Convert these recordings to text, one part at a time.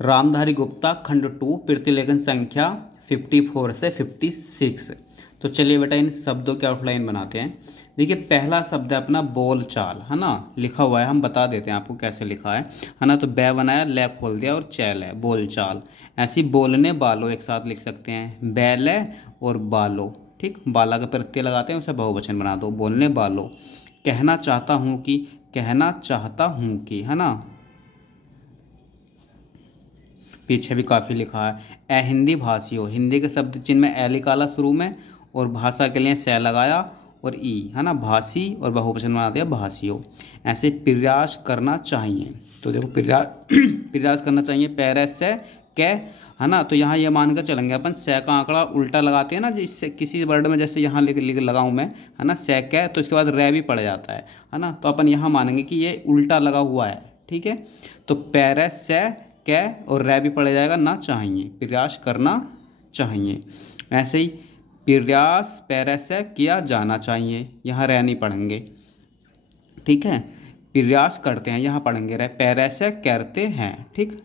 रामधारी गुप्ता खंड 2 प्रतिलेखन संख्या 54 से 56। तो चलिए बेटा इन शब्दों की आउटलाइन बनाते हैं। देखिए पहला शब्द है अपना बोलचाल, है ना, लिखा हुआ है, हम बता देते हैं आपको कैसे लिखा है ना। तो बै बनाया, लै खोल दिया और चैल है, बोलचाल। ऐसे ही बोलने बालो एक साथ लिख सकते हैं, बैले और बालो, ठीक, बाला का प्रत्यय लगाते हैं, उसे बहुवचन बना दो, बोलने बालो। कहना चाहता हूँ कि, कहना चाहता हूँ कि, है ना, पीछे भी काफ़ी लिखा है। ए हिंदी भाषियों, हिंदी के शब्द चिन्ह में ए निकाला शुरू में और भाषा के लिए से लगाया और ई, है ना, भाषी और बहुवचन बना दिया भाषियों। ऐसे प्रयास करना चाहिए, तो देखो प्रयास प्रयास करना चाहिए, पैरे से कै, है ना। तो यहाँ ये मान कर चलेंगे अपन, से का आंकड़ा उल्टा लगाते हैं ना, जिससे किसी वर्ड में जैसे यहाँ लिख लगाऊँ मैं, है ना, से कै, तो इसके बाद रै भी पड़ जाता है ना। तो अपन यहाँ मानेंगे कि ये उल्टा लगा हुआ है, ठीक है। तो पैरे से कै और रै भी पड़ जाएगा, ना चाहिए, प्रयास करना चाहिए। ऐसे ही प्रयास पैरे से किया जाना चाहिए, यहाँ रै नहीं पढ़ेंगे, ठीक है। प्रयास करते हैं, यहाँ पढ़ेंगे रै, पैरे से करते हैं, ठीक।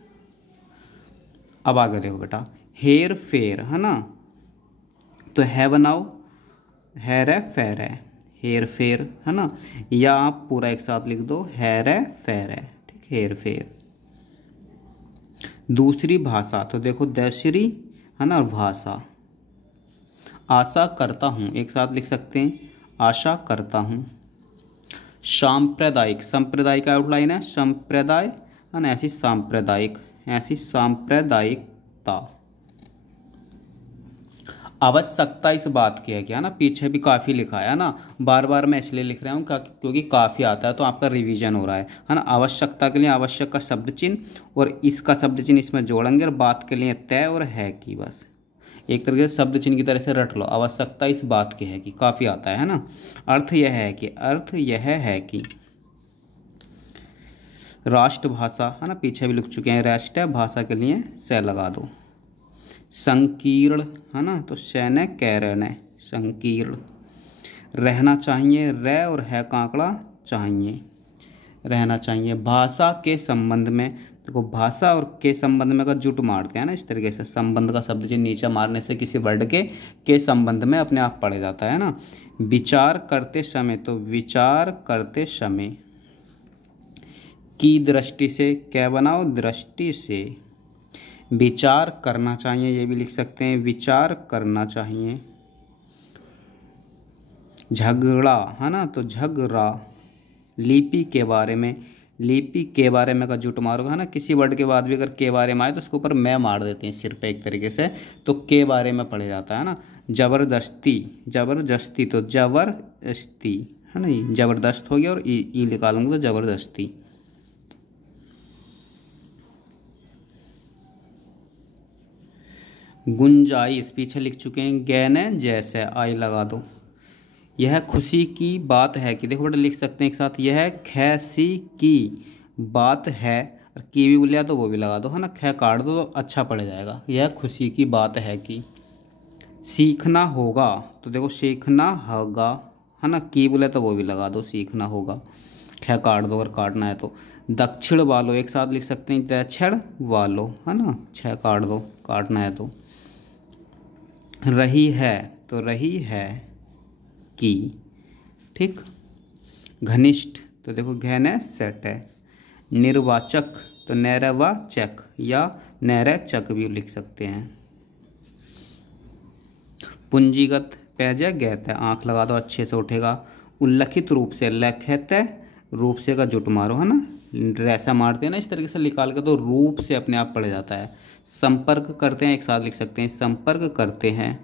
अब आगे देखो बेटा, हेर फेर, है ना, तो है बनाओ, है रे फेर है, हेर फेर, है ना, या आप पूरा एक साथ लिख दो, है रे फेर है, ठीक, हेर फेर। दूसरी भाषा, तो देखो दूसरी, है ना, और भाषा। आशा करता हूँ एक साथ लिख सकते हैं, आशा करता हूँ। सांप्रदायिक, संप्रदाय का आउटलाइन है, संप्रदाय, है ना, ऐसी सांप्रदायिक, ऐसी सांप्रदायिकता। आवश्यकता इस बात की है क्या, ना, पीछे भी काफ़ी लिखा है ना, बार बार मैं इसलिए लिख रहा हूँ क्योंकि काफ़ी आता है, तो आपका रिवीजन हो रहा है ना। आवश्यकता के लिए आवश्यक का शब्द चिन्ह और इसका शब्द चिन्ह इसमें जोड़ेंगे, और बात के लिए तय और है कि, बस एक तरीके से शब्द चिन्ह की तरह से रट लो। आवश्यकता इस बात की है कि, काफ़ी आता है ना। अर्थ यह है कि, अर्थ यह है कि। राष्ट्रभाषा, है ना, पीछे भी लिख चुके हैं, राष्ट्रीय भाषा के लिए से लगा दो। संकीर्ण, है ना, तो सैन्य कैरण है, संकीर्ण। रहना चाहिए, रे और है का आंकड़ा चाहिए, रहना चाहिए। भाषा के संबंध में, देखो भाषा और के संबंध में का जुट मारते हैं ना, इस तरीके से संबंध का शब्द जो नीचे मारने से किसी वर्ड के संबंध में अपने आप पड़ जाता है ना। विचार करते समय, तो विचार करते समय। की दृष्टि से, क्या बनाओ, दृष्टि से। विचार करना चाहिए, ये भी लिख सकते हैं, विचार करना चाहिए। झगड़ा, है ना, तो झगड़ा। लिपि के बारे में, लिपि के बारे में का जुट मारोगे, है ना, किसी वर्ड के बाद भी अगर के बारे में आए तो उसके ऊपर मैं मार देते हैं सिर पे एक तरीके से, तो के बारे में पढ़ जाता है ना। जबरदस्ती, जबरदस्ती, तो जबरदस्ती, है ना, जबरदस्त हो गया और ई निकालूंगा तो जबरदस्ती। गुंजाइश, पीछे लिख चुके हैं, गैने जैसे, आई लगा दो। यह खुशी की बात है कि, देखो बेटा लिख सकते हैं एक साथ, यह खैसी की बात है, और की भी बोलिया तो वो भी लगा दो, है ना, खे काट दो तो अच्छा पड़ जाएगा। यह खुशी की बात है कि। सीखना होगा, तो देखो सीखना होगा, है ना, की बोले तो वो भी लगा दो, सीखना होगा, खे काट दो अगर काटना है तो। दक्षिण वालों एक साथ लिख सकते हैं, दक्षिण वालों, है ना, छह काट दो काटना है तो। रही है, तो रही है की, ठीक। घनिष्ठ, तो देखो घने सेट है। निर्वाचक, तो नैरवाचक या नैरचक भी लिख सकते हैं। पूंजीगत, पैजय गैत है, आँख लगा दो अच्छे से उठेगा। उल्लिखित रूप से, लखित रूप से का जुट मारो, है ना, ऐसा मारते हैं ना इस तरीके से निकाल कर, तो रूप से अपने आप पड़ जाता है। संपर्क करते हैं एक साथ लिख सकते हैं, संपर्क करते हैं।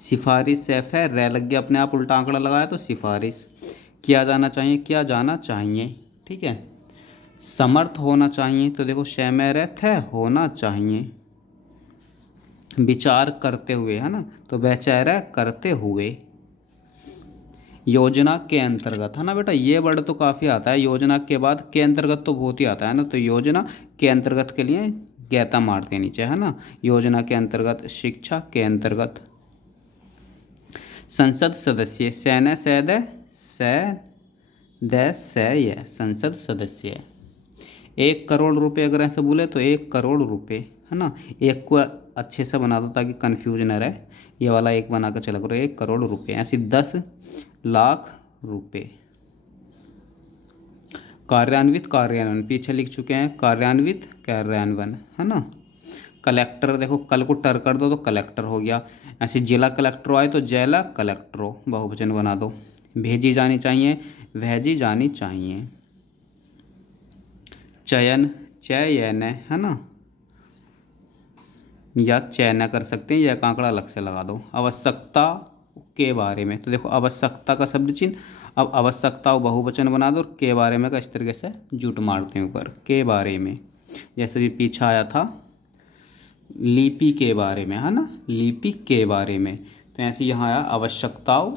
सिफारिश, सैफ है, रै लग गया अपने आप, उल्टा आंकड़ा लगाया तो सिफारिश। किया जाना चाहिए, किया जाना चाहिए, ठीक है। समर्थ होना चाहिए, तो देखो शैमरथ है, होना चाहिए। विचार करते हुए, है ना, तो बेचारा करते हुए। योजना के अंतर्गत, है ना बेटा, ये वर्ड तो काफ़ी आता है, योजना के बाद के अंतर्गत तो बहुत ही आता है ना, तो योजना के अंतर्गत के लिए गैता मारते हैं नीचे, है ना, योजना के अंतर्गत। शिक्षा के अंतर्गत। संसद सदस्य, सैन्य सैद सै द सै, संसद सदस्य। 1 करोड़ रुपए अगर ऐसे बोले तो 1 करोड़ रुपए, है ना। एक को अच्छे से बना दो ताकि कंफ्यूज न रहे, ये वाला एक बना कर चला करो, 1 करोड़ रुपए। ऐसे 10 लाख रुपए। कार्यान्वित कार्यान्वयन पीछे लिख चुके हैं, कार्यान्वित कार्यान्वयन, है ना। कलेक्टर देखो कल को टर कर दो तो कलेक्टर हो गया। ऐसे जिला कलेक्टर आए तो जैला कलेक्टरो, बहुवचन बना दो। भेजी जानी चाहिए, भेजी जानी चाहिए। चयन चयन, है ना, या चयन कर सकते हैं, या कांकड़ा अलग से लगा दो। आवश्यकता के बारे में, तो देखो आवश्यकता का शब्द चिन्ह, अब आवश्यकता और बहुवचन बना दो और के बारे में का इस तरीके से जुट मारते हैं ऊपर, के बारे में। जैसे भी पीछे आया था लिपि के बारे में, है ना, लिपि के बारे में, तो ऐसे यहाँ आया आवश्यकताओं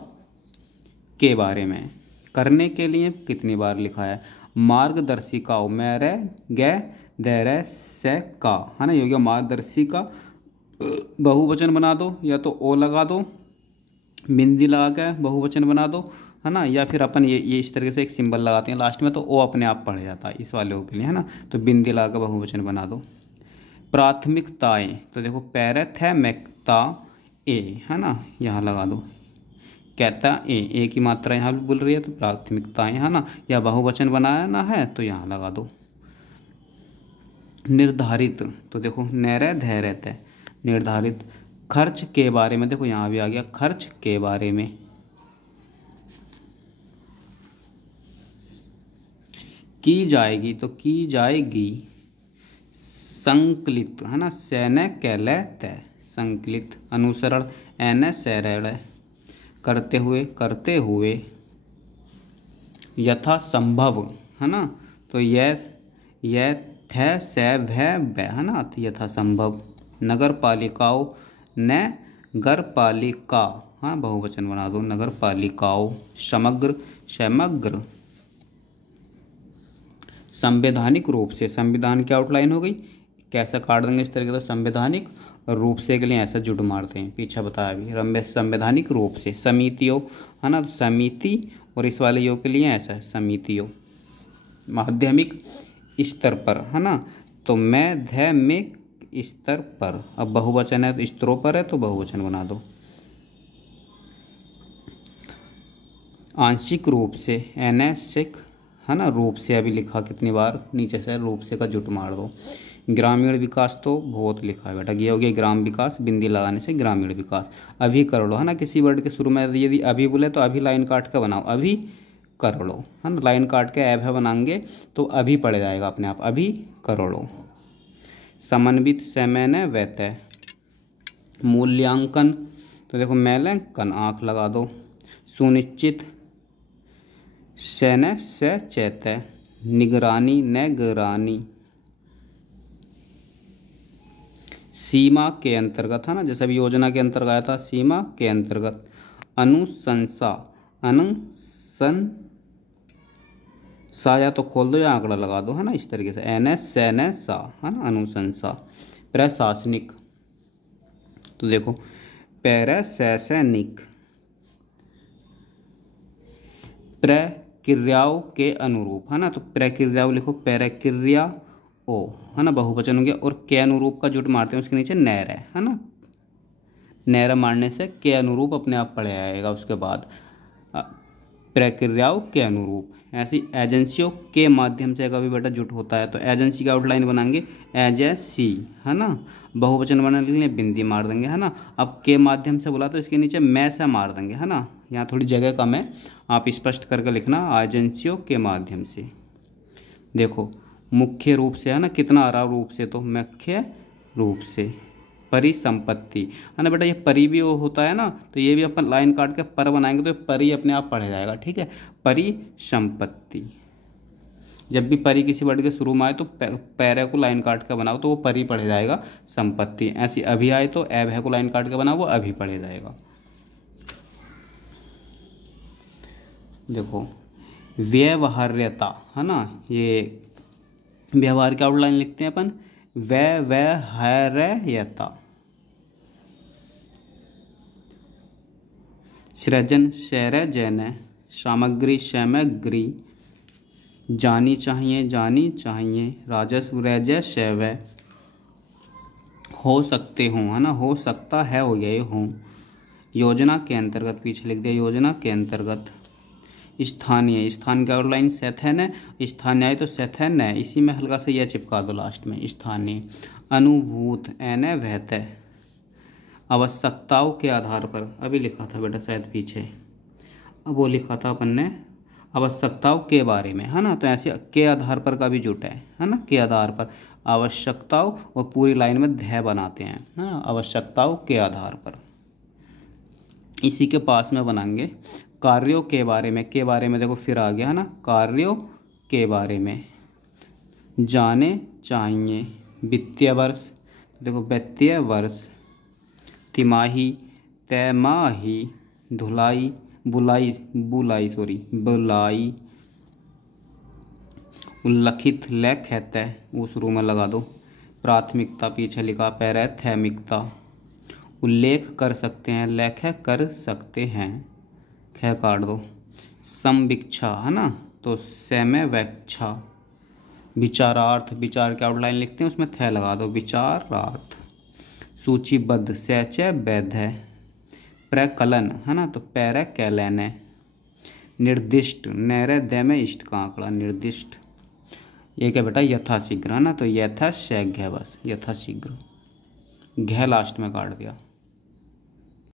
के बारे में। करने के लिए कितनी बार लिखा है, मार्गदर्शिकाओं, मेरे गे देरे से का, है ना, ये हो गया मार्गदर्शिका। बहुवचन बना दो, या तो ओ लगा दो, बिंदी लगा के बहुवचन बना दो, है ना, या फिर अपन ये इस तरीके से एक सिंबल लगाते हैं लास्ट में तो ओ अपने आप पढ़ जाता है इस वाले ओ के लिए, है ना, तो बिंदी लगा के बहुवचन बना दो। प्राथमिकताएं, तो देखो पैरेथेमेकता ए, है ना, यहाँ लगा दो। कहता ए की मात्रा यहाँ भी बोल रही है तो प्राथमिकताएं, है ना, या बहुवचन बनाना है तो यहाँ लगा दो। निर्धारित, तो देखो नैरे धैर्य तय, निर्धारित। खर्च के बारे में, देखो यहाँ भी आ गया खर्च के बारे में। की जाएगी, तो की जाएगी। संकलित, है ना, सैन्य कैले तय, संकलित। अनुसरण एन सैरण, करते हुए करते हुए। यथासंभव, है ना, तो यह थे से भय, है ना, तो यथासंभव। नगर पालिकाओं नगर पालिका, हाँ बहुवचन बना दो, नगर पालिकाओं। समग्र समग्र। संवैधानिक रूप से, संविधान की आउटलाइन हो गई, कैसे काट देंगे इस तरीके से, संवैधानिक रूप से के लिए ऐसा जुट मारते हैं, पीछे बताया अभी। संवैधानिक रूप से। समितियों, है ना, तो समिति, और इस वाले योग के लिए ऐसा है समितियों। माध्यमिक स्तर पर, है ना, तो माध्यमिक स्तर पर। अब बहुवचन है तो स्तरों पर है तो बहुवचन बना दो। आंशिक रूप से, अनैच्छिक, है ना, रूप से अभी लिखा कितनी बार, नीचे से रूप से का जुट मार दो। ग्रामीण विकास तो बहुत लिखा है बेटा, ये हो गया ग्राम विकास, बिंदी लगाने से ग्रामीण विकास। अभी कर लो, है ना, किसी वर्ड के शुरू में यदि अभी बोले तो अभी लाइन काट के बनाओ, अभी कर लो, है ना, लाइन काट के ऐब है बनाएंगे तो अभी पड़ जाएगा अपने आप, अभी कर लो। समन्वित समय व्यतय। मूल्यांकन, तो देखो मूल्यांकन आँख लगा दो। सुनिश्चित सैन्य से चैत्य। निगरानी निगरानी। सीमा के अंतर्गत, है ना, जैसे अभी योजना के अंतर्गत आया था, सीमा के अंतर्गत। अनुशंसा, अनुशंसा, या तो खोल दो या आंकड़ा लगा दो, है ना, इस तरीके से एन एस एन एस सा, है ना, अनुशंसा। प्रशासनिक, तो देखो प्रशासनिक। प्रक्रियाओं के अनुरूप, है ना, तो प्रक्रियाओं लिखो, प्रक्रिया ओ, है ना, बहुवचन हो गया। और के अनुरूप का जुट मारते हैं उसके नीचे नैर है ना, नैर मारने से के अनुरूप अपने आप पढ़े आएगा। उसके बाद प्रक्रियाओं के अनुरूप। ऐसी एजेंसियों के माध्यम से कभी बेटा जुट होता है तो एजेंसी का आउटलाइन बनाएंगे एजेंसी, है ना, बहुवचन बनाने के लिए बिंदी मार देंगे, है ना। अब के माध्यम से बोला तो इसके नीचे मैं से मार देंगे, है ना, यहाँ थोड़ी जगह कम है, आप स्पष्ट करके लिखना एजेंसियों के माध्यम से। देखो मुख्य रूप से, है ना, कितना आ रहा रूप से, तो मुख्य रूप से। परिसंपत्ति, है ना बेटा, ये परि भी वो होता है ना, तो ये भी अपन लाइन काट के पर बनाएंगे तो परि अपने आप पढ़ जाएगा, ठीक है। परिसंपत्ति, जब भी परि किसी वर्ड के शुरू में आए तो पैरे को लाइन काट के बनाओ तो वो परि पढ़ जाएगा, संपत्ति। ऐसी अभी आए तो ऐभ को लाइन काट के बनाओ वो अभी पढ़ जाएगा। देखो व्यवहार्यता, है ना, ये व्यवहार की आउटलाइन लिखते हैं अपन, व्यवहार्यता। सृजन सृजन। सामग्री सामग्री। जानी चाहिए राजस्व रजय शैवय। हो सकते हों, है ना, हो सकता है हो गया ये हों। योजना के अंतर्गत पीछे लिख दिया, योजना के अंतर्गत। स्थानीय, स्थान का आउटलाइन सेथ है न, स्थानीय तो सेथ है न, इसी में हल्का सा यह चिपका दो लास्ट में, स्थानीय। अनुभूत एन वहत है। आवश्यकताओं के आधार पर, अभी लिखा था बेटा शायद पीछे, अब वो लिखा था अपन ने आवश्यकताओं के बारे में, है ना, तो ऐसे के आधार पर का भी जुटा है ना, के आधार पर आवश्यकताओं, और पूरी लाइन में ध्याय बनाते हैं, है ना, आवश्यकताओं के आधार पर। इसी के पास में बनाएंगे कार्यों के बारे में, के बारे में देखो फिर आ गया, है ना, कार्यों के बारे में जाने चाहिए। वित्तीय वर्ष, देखो वित्तीय वर्ष। तिमाही, तैमाही। धुलाई, बुलाई। उल्लिखित, लेख है वो शुरू में लगा दो। प्राथमिकता पीछे लिखा पैराथैमिकता। उल्लेख कर सकते हैं, लेख कर सकते हैं, ख काट दो। समवीक्षा, है ना, तो समवेक्षा। विचारार्थ, विचार के आउटलाइन लिखते हैं उसमें थ लगा दो, विचारार्थ। सूचीबद्ध, सैचय वैध है। प्रकलन, है ना, तो पैराकैलन है। निर्दिष्ट, नैरे दै में इष्ट का आंकड़ा, निर्दिष्ट। एक है बेटा यथाशीघ्र, है ना, तो यथाशीघ्र है, बस यथाशीघ्र, घ लास्ट में काट दिया।